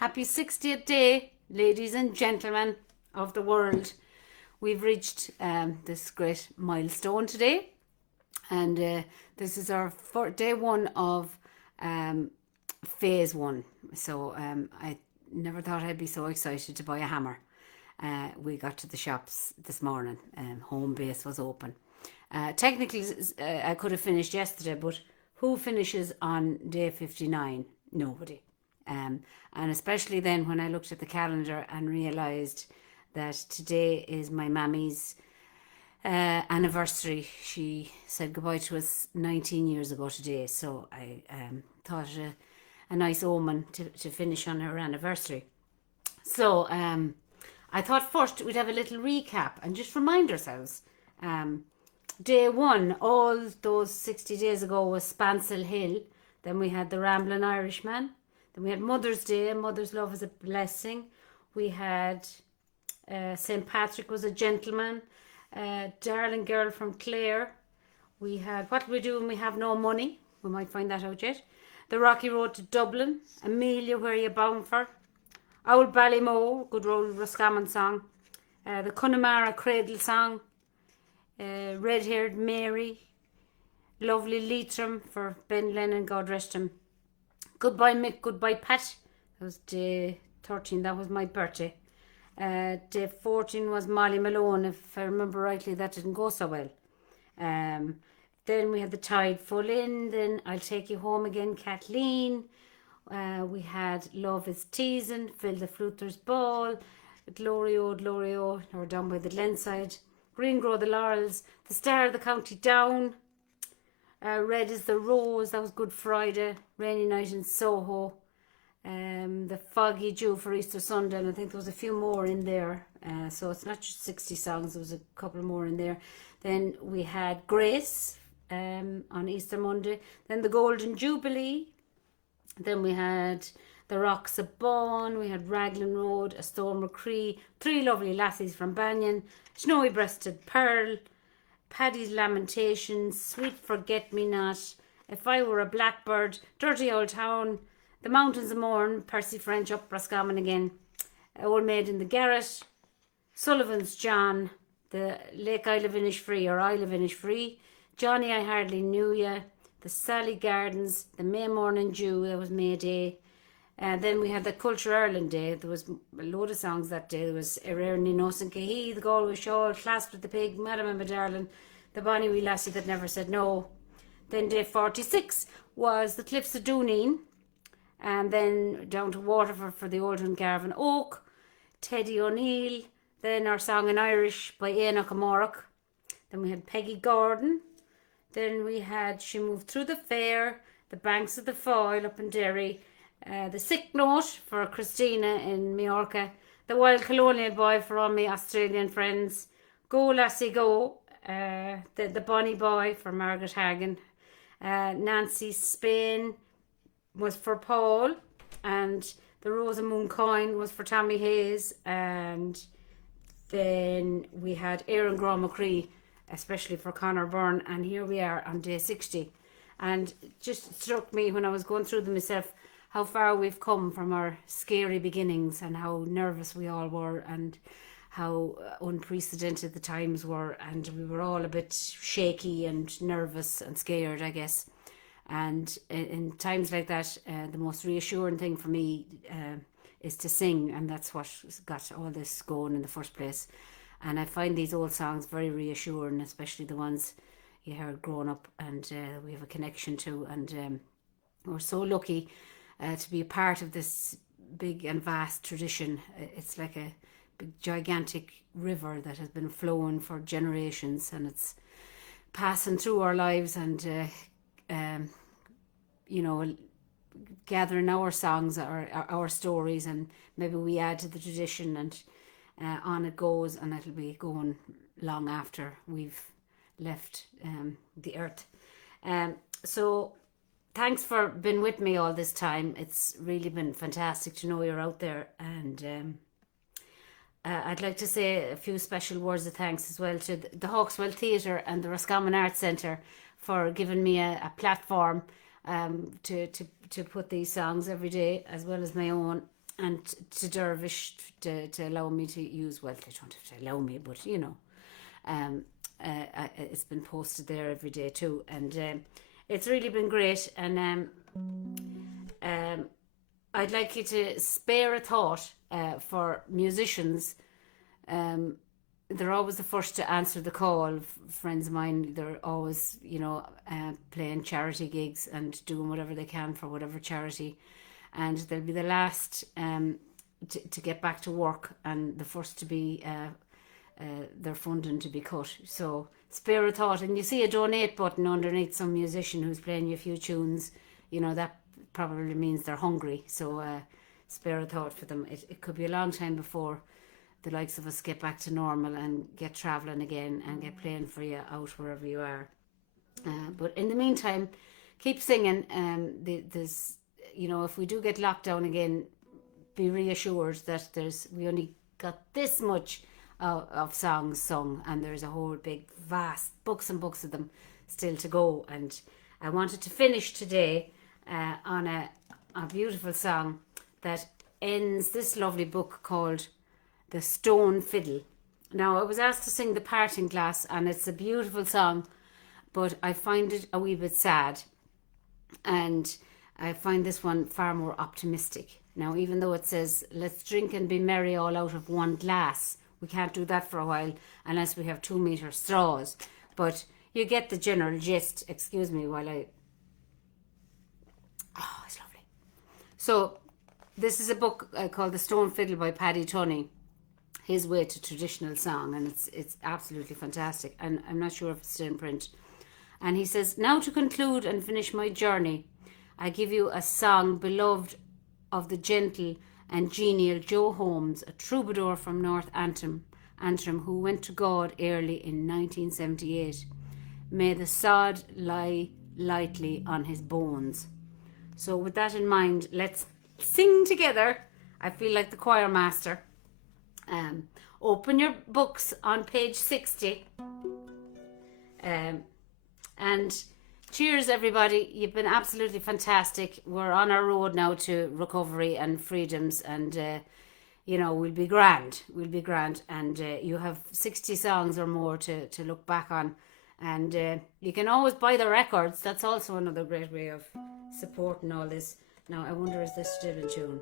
Happy 60th day, ladies and gentlemen of the world. We've reached this great milestone today, and this is our day one of um, phase one. So I never thought I'd be so excited to buy a hammer. We got to the shops this morning, home base was open. Technically, I could have finished yesterday, but who finishes on day 59? Nobody. And especially then when I looked at the calendar and realised that today is my mammy's anniversary. She said goodbye to us 19 years ago today, so I thought it a nice omen to finish on her anniversary. So I thought first we'd have a little recap and just remind ourselves. Day one, all those 60 days ago, was Spansel Hill. Then we had the Ramblin' Irishman. Then we had Mother's Day, Mother's Love is a Blessing. We had St. Patrick was a Gentleman. Darling Girl from Clare. We had What Do We Do When We Have No Money? We might find that out yet. The Rocky Road to Dublin. Amelia, Where You Bound For? Old Ballymo, good old Roscommon song. The Connemara Cradle Song. Red Haired Mary. Lovely Leitrim for Ben Lennon, God rest him. Goodbye Mick, Goodbye Pat. That was day 13, that was my birthday. Day 14 was Molly Malone, if I remember rightly, that didn't go so well. Then we had The Tide Full In, then I'll Take You Home Again, Kathleen. We had Love Is Teasing, Fill the Flutter's Ball, Glory O, now we're down by the Glenside. Green Grow the Laurels, The Star of the County Down. Red is the Rose, that was Good Friday. Rainy Night in Soho. The Foggy Dew for Easter Sunday, and I think there was a few more in there. So it's not just 60 songs, there was a couple more in there. Then we had Grace on Easter Monday. Then the Golden Jubilee. Then we had The Rocks of Bawn. We had Raglan Road, A Storm McCree, Three Lovely Lassies from Banyan, Snowy Breasted Pearl, Paddy's Lamentations, Sweet Forget Me Not, If I Were a Blackbird, Dirty Old Town, The Mountains of Mourne, Percy French up Roscommon again, Old Maid in the Garret, Sullivan's John, The Lake I Live in Free or I Live in Free, Johnny I Hardly Knew Ya, The Sally Gardens, The May Morning Dew, that was May Day. Then we had the Culture Ireland Day. There was a load of songs that day. There was Ererni Nosan Cahy, The Galway Shawl, Clasped with the Pig, Madam and my Darling, The Bonnie Wee Lassie That Never Said No. Then day 46 was The Cliffs of Dooneen. And then down to Waterford for the Old Garvan Oak, Teddy O'Neill. Then our song in Irish by Enoch Amorach. Then we had Peggy Gordon. Then we had She Moved Through the Fair, The Banks of the Foyle up in Derry. The Sick Note for Christina in Majorca, The Wild Colonial Boy for all my Australian friends, Go Lassie Go, the Bonnie Boy for Margaret Hagan, Nancy Spain was for Paul, and The Rose and Moon Coin was for Tommy Hayes, and then we had Aaron Graw McCree, especially for Conor Byrne, and here we are on day 60. And it just struck me when I was going through them myself how far we've come from our scary beginnings and how nervous we all were and how unprecedented the times were, and we were all a bit shaky and nervous and scared, I guess. And in times like that, the most reassuring thing for me is to sing, and that's what got all this going in the first place. And I find these old songs very reassuring, especially the ones you heard growing up and we have a connection to, and we're so lucky to be a part of this big and vast tradition. It's like a big gigantic river that has been flowing for generations, and it's passing through our lives, and you know, gathering our songs, our stories, and maybe we add to the tradition, and on it goes, and it'll be going long after we've left the earth. So thanks for being with me all this time. It's really been fantastic to know you're out there, and I'd like to say a few special words of thanks as well to the Hawkswell Theatre and the Roscommon Arts Centre for giving me a platform to put these songs every day, as well as my own. and to Dervish to allow me to use, well, they don't have to allow me, but you know, it's been posted there every day too, and it's really been great. And I'd like you to spare a thought for musicians. They're always the first to answer the call. Friends of mine, they're always, you know, playing charity gigs and doing whatever they can for whatever charity. And they'll be the last to get back to work and the first to be their funding to be cut. So spare a thought. And you see a donate button underneath some musician who's playing you a few tunes, you know, that probably means they're hungry. So spare a thought for them. It could be a long time before the likes of us get back to normal and get travelling again and get playing for you out wherever you are. But in the meantime, keep singing. There's, you know, if we do get locked down again, be reassured that we only got this much of songs sung, and there's a whole big vast books and books of them still to go. And I wanted to finish today on a beautiful song that ends this lovely book called The Stone Fiddle. Now, I was asked to sing the part in class, and it's a beautiful song, but I find it a wee bit sad, and I find this one far more optimistic. Now, even though it says, let's drink and be merry all out of one glass, we can't do that for a while unless we have 2 meter straws. But you get the general gist. Excuse me while I... Oh, it's lovely. So, this is a book called The Stone Fiddle by Paddy Tunney. His way to traditional song, and it's absolutely fantastic. And I'm not sure if it's still in print. And he says, now to conclude and finish my journey, I give you a song beloved of the gentle and genial Joe Holmes, a troubadour from North Antrim, who went to God early in 1978. May the sod lie lightly on his bones. So with that in mind, let's sing together. I feel like the choir master. Open your books on page 60. And cheers, everybody. You've been absolutely fantastic. We're on our road now to recovery and freedoms, and you know, we'll be grand. And you have 60 songs or more to look back on. And you can always buy the records. That's also another great way of supporting all this. Now, I wonder, is this still in tune?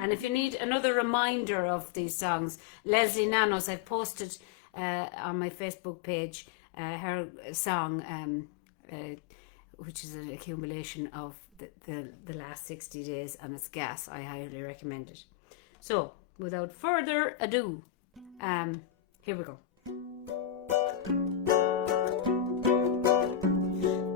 And if you need another reminder of these songs, Leslie Nanos, I've posted on my Facebook page her song, which is an accumulation of the last 60 days, and it's gas. I highly recommend it. So, without further ado, here we go.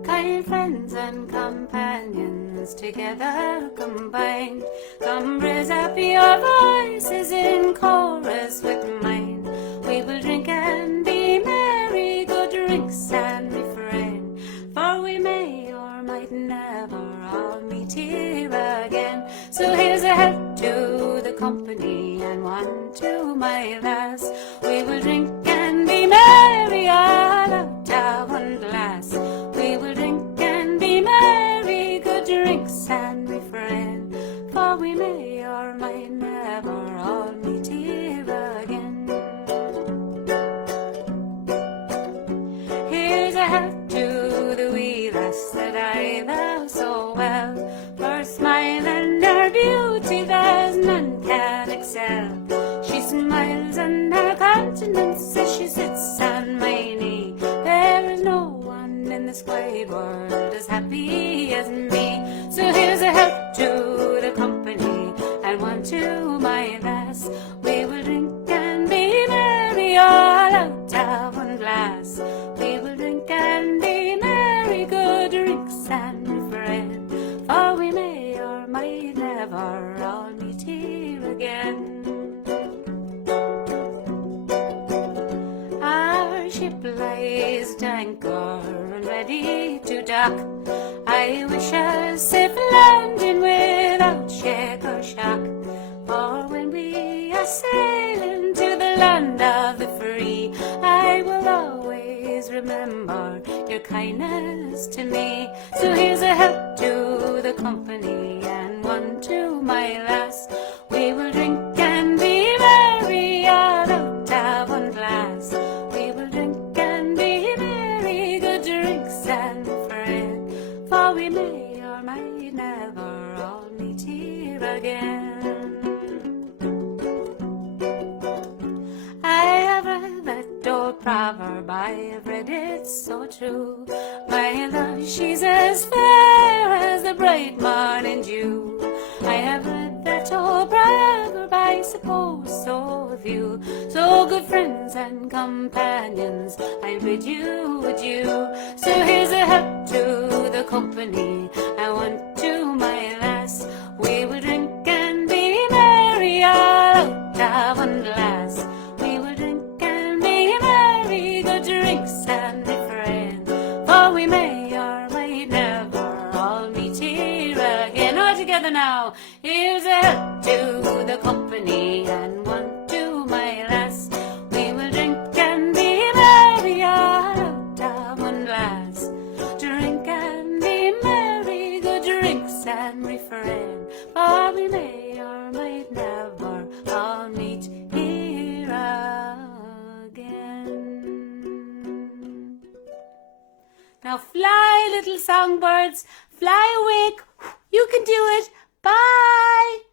Kind friends and companions together combined, come raise up your voices in chorus with mine. We will drink and be merry, good drinks and refrain, for we may or might never all meet here again. So here's a health to the company and one to my lass. We will drink and be merry all out of one glass. We will drink and be merry, good drinks and refrain, for we may or might never all meet here again. Here's a health to the wee lass that I love so well, for smile and her beauty there's none can excel. She smiles and her countenance as she sits on my knee. There is no one in this wide world as happy as me. So here's a health to the company and one to my lass. We will drink and be merry all out of one glass. We will drink and be merry, good drinks and refrain, for we may or might never all meet here again. Our ship lies at anchor and ready to dock. I wish us safe landing without shake or shock, for when we are sailing to the land of the free, I will always remember your kindness to me. So here's a health to the company and one to my lass. We will drink and be merry, all out of one glass. We will drink and be merry, good drinks and friend, for we may or might never all meet here again. I have read that old proverb, I have read it so true. My love, she's as fair as the bright morning dew. I have read that old proverb, I suppose so have you. So good friends and companions, I bid you adieu. So here's a health to the company, and one to my lass. We will drink and be merry, all out of one glass. We will drink and be merry, good drinks and be friends, for we may or may never all meet here again. All together now, here's a health to the company, and one to my lass. We will drink and be merry, all out of one glass. Drink and be merry, good drinks and be friends, for we may or might never all meet here again. Now fly, little songbirds, fly awake. You can do it. Bye.